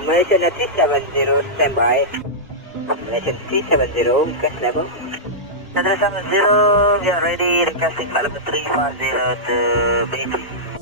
Malaysian 370 standby. Malaysian 370 request level. 370, we are ready. Requesting flight number 350 to Beijing.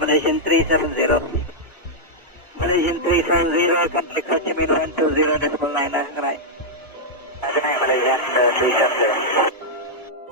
Malaysian 370. Malaysian 370, contact Ho Chi Minh 120.9. Right. Malaysian 370.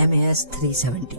MAS 370।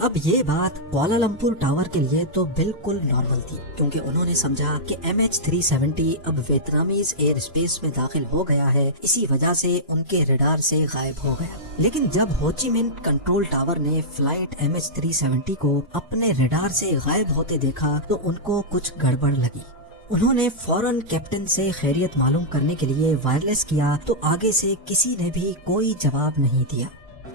اب یہ بات Kuala Lumpur tower کے لیے تو بالکل normal تھی، کیونکہ انہوں نے سمجھا کہ MH370 اب ویتنامیز ایئر اسپیس میں داخل ہو گیا ہے، اسی وجہ سے ان کے ریڈار سے غائب ہو گیا۔ لیکن جب ہوچی منٹ کنٹرول ٹاور نے فلائٹ MH370 کو اپنے ریڈار سے غائب ہوتے دیکھا تو ان کو کچھ گڑبڑ لگی۔ انہوں نے فوراً کیپٹن سے خیریت معلوم کرنے کے لیے وائرلیس کیا تو آگے سے کسی نے بھی کوئی جواب نہیں دیا۔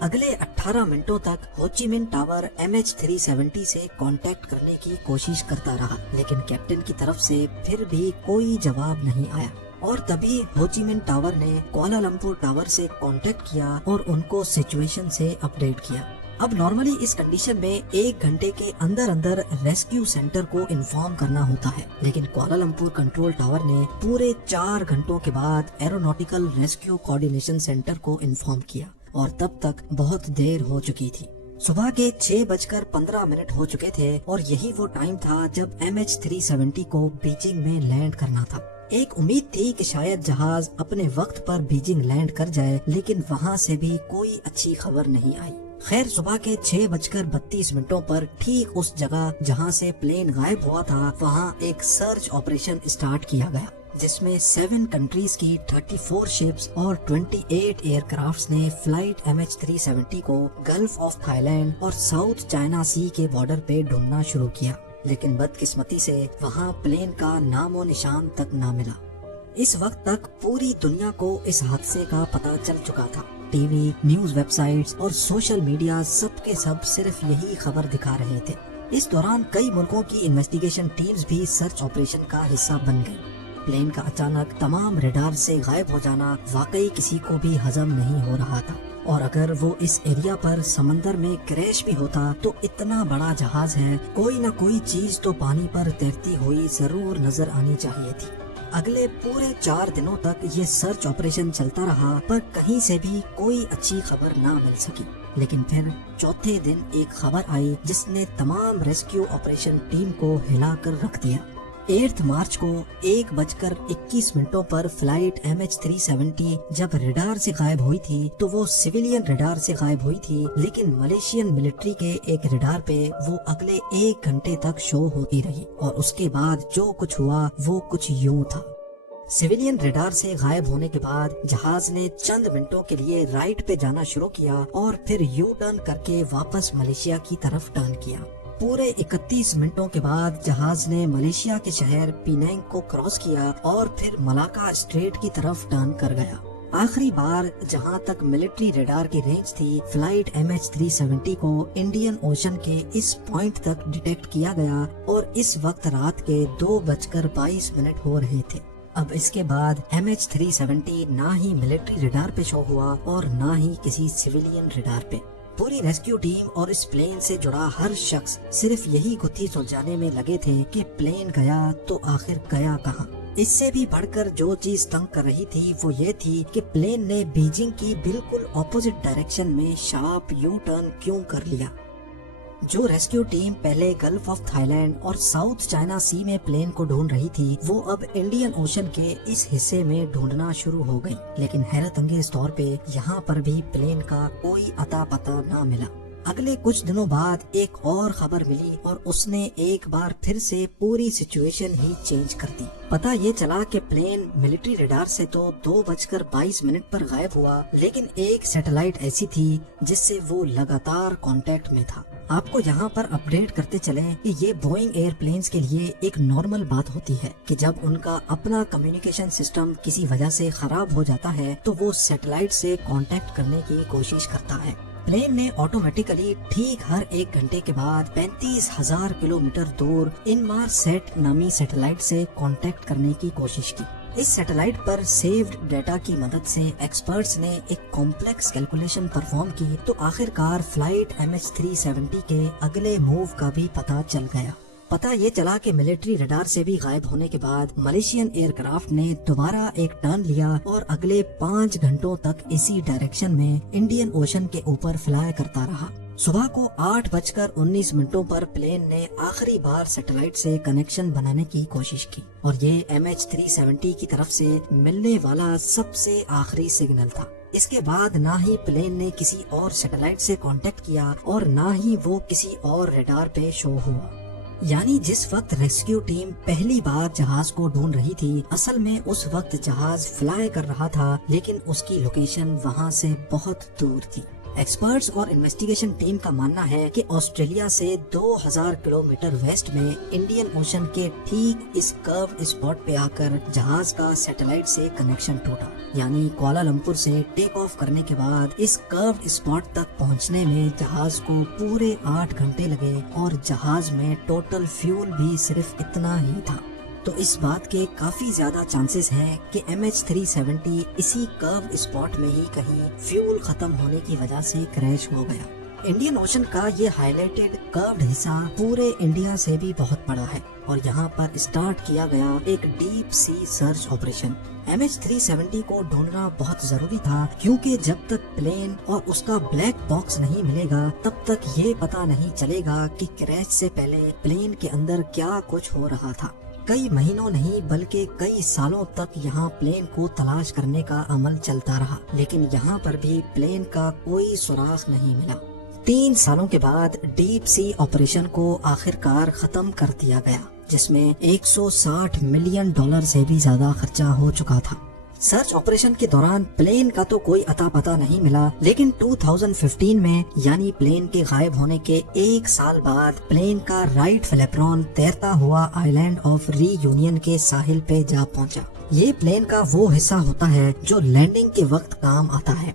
اگلے 18 منٹوں تک ہوچی منٹ ٹاور MH370 سے کانٹیکٹ کرنے کی کوشش کرتا رہا، لیکن کیپٹن کی طرف سے پھر بھی کوئی جواب نہیں آیا، اور تبھی ہوچی منٹ ٹاور نے کوالالمپور ٹاور سے کانٹیکٹ کیا اور ان کو سچویشن سے اپڈیٹ کیا۔ اب نارملی اس کنڈیشن میں 1 گھنٹے کے اندر ریسکیو سینٹر کو انفارم کرنا ہوتا ہے، لیکن کوالالمپور کنٹرول ٹاور نے پورے 4 گھنٹوں کے بعد ایروناٹیکل ریسکیو کوآرڈینیشن سینٹر کو انفارم کیا، اور تب تک بہت دیر ہو چکی تھی۔ صبح کے 6:15 ہو چکے تھے، اور یہی وہ ٹائم تھا جب MH370 کو بیجنگ میں لینڈ کرنا تھا۔ ایک امید تھی کہ شاید جہاز اپنے وقت پر بیجنگ لینڈ کر جائے، لیکن وہاں سے بھی کوئی اچھی خبر نہیں آئی۔ خیر، صبح کے 6:32 پر ٹھیک اس جگہ جہاں سے پلین غائب ہوا تھا، وہاں ایک سرچ آپریشن اسٹارٹ کیا گیا، جس میں 7 کنٹریز کی 34 شپس اور 28 ایئر کرافٹس نے فلائٹ MH370 کو گلف آف تھائی لینڈ اور ساؤتھ چائنا سی کے بارڈر پہ ڈھونڈنا شروع کیا، لیکن بدقسمتی سے وہاں پلین کا نام و نشان تک نہ ملا۔ اس وقت تک پوری دنیا کو اس حادثے کا پتہ چل چکا تھا۔ T V, news web sites اور سوشل میڈیا سب کے سب صرف یہی خبر دکھا رہے تھے۔ اس دوران کئی ملکوں کی انویسٹیگیشن ٹیمز بھی سرچ آپریشن کا حصہ بن گئی۔ پلین کا اچانک تمام ریڈار سے غائب ہو جانا واقعی کسی کو بھی ہضم نہیں ہو رہا تھا، اور اگر وہ اس ایریا پر سمندر میں کریش بھی ہوتا تو اتنا بڑا جہاز ہے، کوئی نہ کوئی چیز تو پانی پر تیرتی ہوئی ضرور نظر آنی چاہیے تھی۔ اگلے پورے 4 دنوں تک یہ سرچ آپریشن چلتا رہا، پر کہیں سے بھی کوئی اچھی خبر نہ مل سکی۔ لیکن پھر چوتھے دن ایک خبر آئی جس نے تمام ریسکیو آپریشن ٹیم کو ہلا کر رکھ دیا۔ 8 مارچ کو 1:21 پر فلائٹ MH370 جب ریڈار سے غائب ہوئی تھی تو وہ سویلین ریڈار سے غائب ہوئی تھی، لیکن ملیشین ملٹری کے ایک ریڈار پہ وہ اگلے 1 گھنٹے تک شو ہوتی رہی، اور اس کے بعد جو کچھ ہوا وہ کچھ یوں تھا۔ سویلین ریڈار سے غائب ہونے کے بعد جہاز نے چند منٹوں کے لیے رائٹ پہ جانا شروع کیا، اور پھر یو ٹرن کر کے واپس ملیشیا کی طرف ٹرن کیا۔ پورے 31 منٹوں کے بعد جہاز نے ملیشیا کے شہر پینینگ کو کراس کیا اور پھر ملاکا اسٹریٹ کی طرف ٹرن کر گیا۔ آخری بار جہاں تک ملٹری ریڈار کی رینج تھی، فلائٹ MH370 کو انڈین اوشن کے اس پوائنٹ تک ڈیٹیکٹ کیا گیا، اور اس وقت رات کے 2:22 ہو رہے تھے۔ اب اس کے بعد MH370 نہ ہی ملٹری ریڈار پہ شو ہوا اور نہ ہی کسی سویلین ریڈار پہ۔ پوری ریسکیو ٹیم اور اس پلین سے جڑا ہر شخص صرف یہی گتھی سلجھانے میں لگے تھے کہ پلین گیا تو آخر گیا کہاں۔ اس سے بھی بڑھ کر جو چیز تنگ کر رہی تھی وہ یہ تھی کہ پلین نے بیجنگ کی بالکل اپوزٹ ڈائریکشن میں شارپ یو ٹرن کیوں کر لیا۔ جو ریسکیو ٹیم پہلے گلف آف تھائی لینڈ اور ساؤتھ چائنا سی میں پلین کو ڈھونڈ رہی تھی، وہ اب انڈین اوشن کے اس حصے میں ڈھونڈنا شروع ہو گئی، لیکن حیرت انگیز طور پہ یہاں پر بھی پلین کا کوئی اتا پتہ نہ ملا۔ اگلے کچھ دنوں بعد ایک اور خبر ملی، اور اس نے ایک بار پھر سے پوری سچویشن ہی چینج کر دی۔ پتہ یہ چلا کہ پلین ملٹری ریڈار سے تو 2:22 پر غائب ہوا، لیکن ایک سیٹلائٹ ایسی تھی جس سے وہ لگاتار کانٹیکٹ میں تھا۔ آپ کو یہاں پر اپڈیٹ کرتے چلیں کہ یہ بوئنگ ایئر پلینز کے لیے ایک نارمل بات ہوتی ہے کہ جب ان کا اپنا کمیونیکیشن سسٹم کسی وجہ سے خراب ہو جاتا ہے تو وہ سیٹلائٹ سے کانٹیکٹ کرنے کی کوشش کرتا ہے۔ پلین نے آٹومیٹیکلی ٹھیک ہر 1 گھنٹے کے بعد 35,000 کلومیٹر دور انمار سیٹ نامی سیٹلائٹ سے کانٹیکٹ کرنے کی کوشش کی۔ اس سیٹلائٹ پر سیوڈ ڈیٹا کی مدد سے ایکسپرٹس نے ایک کمپلیکس کیلکولیشن پرفارم کی تو آخرکار فلائٹ MH370 کے اگلے موو کا بھی پتہ چل گیا۔ پتہ یہ چلا کہ ملٹری ریڈار سے بھی غائب ہونے کے بعد ملیشین ایئر کرافٹ نے دوبارہ ایک ٹرن لیا اور اگلے 5 گھنٹوں تک اسی ڈائریکشن میں انڈین اوشن کے اوپر فلائی کرتا رہا۔ صبح کو 8:19 پر پلین نے آخری بار سیٹلائٹ سے کنیکشن بنانے کی کوشش کی، اور یہ MH370 کی طرف سے ملنے والا سب سے آخری سگنل تھا۔ اس کے بعد نہ ہی پلین نے کسی اور سیٹلائٹ سے کانٹیکٹ کیا اور نہ ہی وہ کسی اور ریڈار پہ شو ہوا۔ یعنی جس وقت ریسکیو ٹیم پہلی بار جہاز کو ڈھونڈ رہی تھی، اصل میں اس وقت جہاز فلائی کر رہا تھا، لیکن اس کی لوکیشن وہاں سے بہت دور تھی۔ ایکسپرٹس اور انویسٹیگیشن ٹیم کا ماننا ہے کہ آسٹریلیا سے 2000 کلومیٹر ویسٹ میں انڈین اوشن کے ٹھیک اس کروڈ اسپاٹ پہ آ کر جہاز کا سیٹلائٹ سے کنیکشن ٹوٹا۔ یعنی کوالالمپور سے ٹیک آف کرنے کے بعد اس کروڈ اسپاٹ تک پہنچنے میں جہاز کو پورے 8 گھنٹے لگے، اور جہاز میں ٹوٹل فیول بھی صرف اتنا ہی تھا۔ تو اس بات کے کافی زیادہ چانسز ہیں کہ MH370 اسی کرو اسپاٹ میں ہی کہیں فیول ختم ہونے کی وجہ سے کریش ہو گیا۔ انڈین اوشن کا یہ ہائی لائٹڈ کروڈ حصہ پورے انڈیا سے بھی بہت بڑا ہے، اور یہاں پر اسٹارٹ کیا گیا ایک deep sea search operation. MH370 کو ڈھونڈنا بہت ضروری تھا، کیونکہ جب تک پلین اور اس کا بلیک باکس نہیں ملے گا تب تک یہ پتا نہیں چلے گا کہ کریش سے پہلے پلین کے اندر کیا کچھ ہو رہا تھا۔ کئی مہینوں نہیں بلکہ کئی سالوں تک یہاں پلین کو تلاش کرنے کا عمل چلتا رہا، لیکن یہاں پر بھی پلین کا کوئی سراغ نہیں ملا۔ 3 سالوں کے بعد ڈیپ سی آپریشن کو آخرکار ختم کر دیا گیا، جس میں $160 ملین سے بھی زیادہ خرچہ ہو چکا تھا۔ سرچ آپریشن کے دوران پلین کا تو کوئی اتا پتہ نہیں ملا، لیکن 2015 میں یعنی پلین کے غائب ہونے کے 1 سال بعد پلین کا رائٹ فلیپرون تیرتا ہوا آئی لینڈ آف ری یونین کے ساحل پہ جا پہنچا۔ یہ پلین کا وہ حصہ ہوتا ہے جو لینڈنگ کے وقت کام آتا ہے۔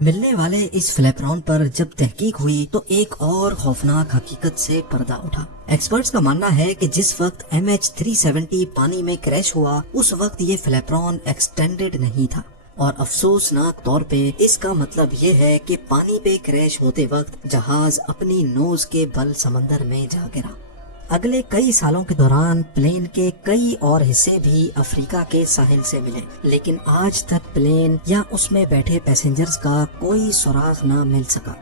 ملنے والے اس فلیپرون پر جب تحقیق ہوئی تو ایک اور خوفناک حقیقت سے پردہ اٹھا۔ ایکسپرٹس کا ماننا ہے کہ جس وقت MH370 پانی میں کریش ہوا اس وقت یہ فلیپرون ایکسٹینڈڈ نہیں تھا، اور افسوسناک طور پہ اس کا مطلب یہ ہے کہ پانی پہ کریش ہوتے وقت جہاز اپنی نوز کے بل سمندر میں جا گرا۔ اگلے کئی سالوں کے دوران پلین کے کئی اور حصے بھی افریقہ کے ساحل سے ملے، لیکن آج تک پلین یا اس میں بیٹھے پیسنجرز کا کوئی سراغ نہ مل سکا۔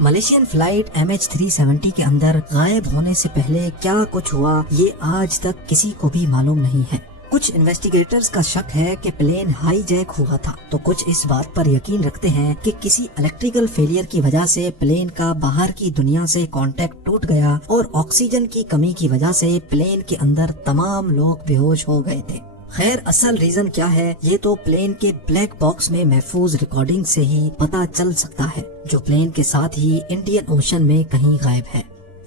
ملیشین فلائٹ MH370 کے اندر غائب ہونے سے پہلے کیا کچھ ہوا یہ آج تک کسی کو بھی معلوم نہیں ہے۔ کچھ انویسٹیگیٹرز کا شک ہے کہ پلین ہائی جیک ہوا تھا، تو کچھ اس بات پر یقین رکھتے ہیں کہ کسی الیکٹریکل فیلئر کی وجہ سے پلین کا باہر کی دنیا سے کانٹیکٹ ٹوٹ گیا، اور آکسیجن کی کمی کی وجہ سے پلین کے اندر تمام لوگ بے ہوش ہو گئے تھے۔ خیر اصل ریزن کیا ہے یہ تو پلین کے بلیک باکس میں محفوظ ریکارڈنگ سے ہی پتا چل سکتا ہے، جو پلین کے ساتھ ہی انڈین اوشن میں کہیں غائب ہے۔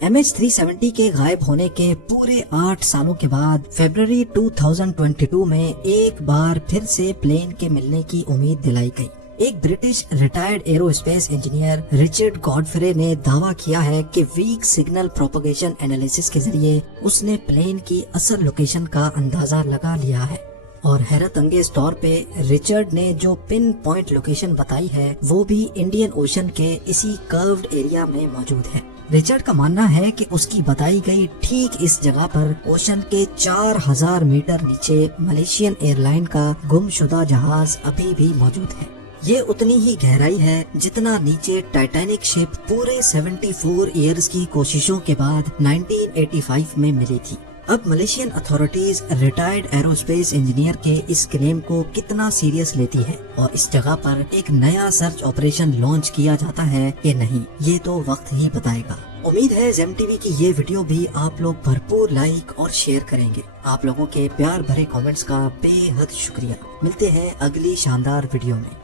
MH370 کے غائب ہونے کے پورے 8 سالوں کے بعد فیبروری 2022 میں ایک بار پھر سے پلین کے ملنے کی امید دلائی گئی۔ ایک British retired aerospace engineer Richard Godfrey نے دعویٰ کیا ہے کہ ویک سگنل پروپیگیشن انالیسس کے ذریعے اس نے پلین کی اصل لوکیشن کا اندازہ لگا لیا ہے، اور حیرت انگیز طور پہ رچرڈ نے جو پن پوائنٹ لوکیشن بتائی ہے وہ بھی انڈین اوشن کے اسی کروڈ ایریا میں موجود ہے۔ رچرڈ کا ماننا ہے کہ اس کی بتائی گئی ٹھیک اس جگہ پر اوشن کے 4000 میٹر نیچے ملیشین ایئر لائن کا گم شدہ جہاز ابھی بھی موجود ہے۔ یہ اتنی ہی گہرائی ہے جتنا نیچے ٹائٹینک شپ پورے 74 ایئرز کی کوششوں کے بعد 1985 میں ملی تھی۔ اب Malaysian authorities retired aerospace engineer کے اس کلیم کو کتنا سیریس لیتی ہے، اور اس جگہ پر ایک نیا سرچ آپریشن لانچ کیا جاتا ہے کہ نہیں، یہ تو وقت ہی بتائے گا۔ امید ہے زیم ٹی وی کی یہ ویڈیو بھی آپ لوگ بھرپور لائک اور شیئر کریں گے۔ آپ لوگوں کے پیار بھرے کامنٹس کا بے حد شکریہ۔ ملتے ہیں اگلی شاندار ویڈیو میں۔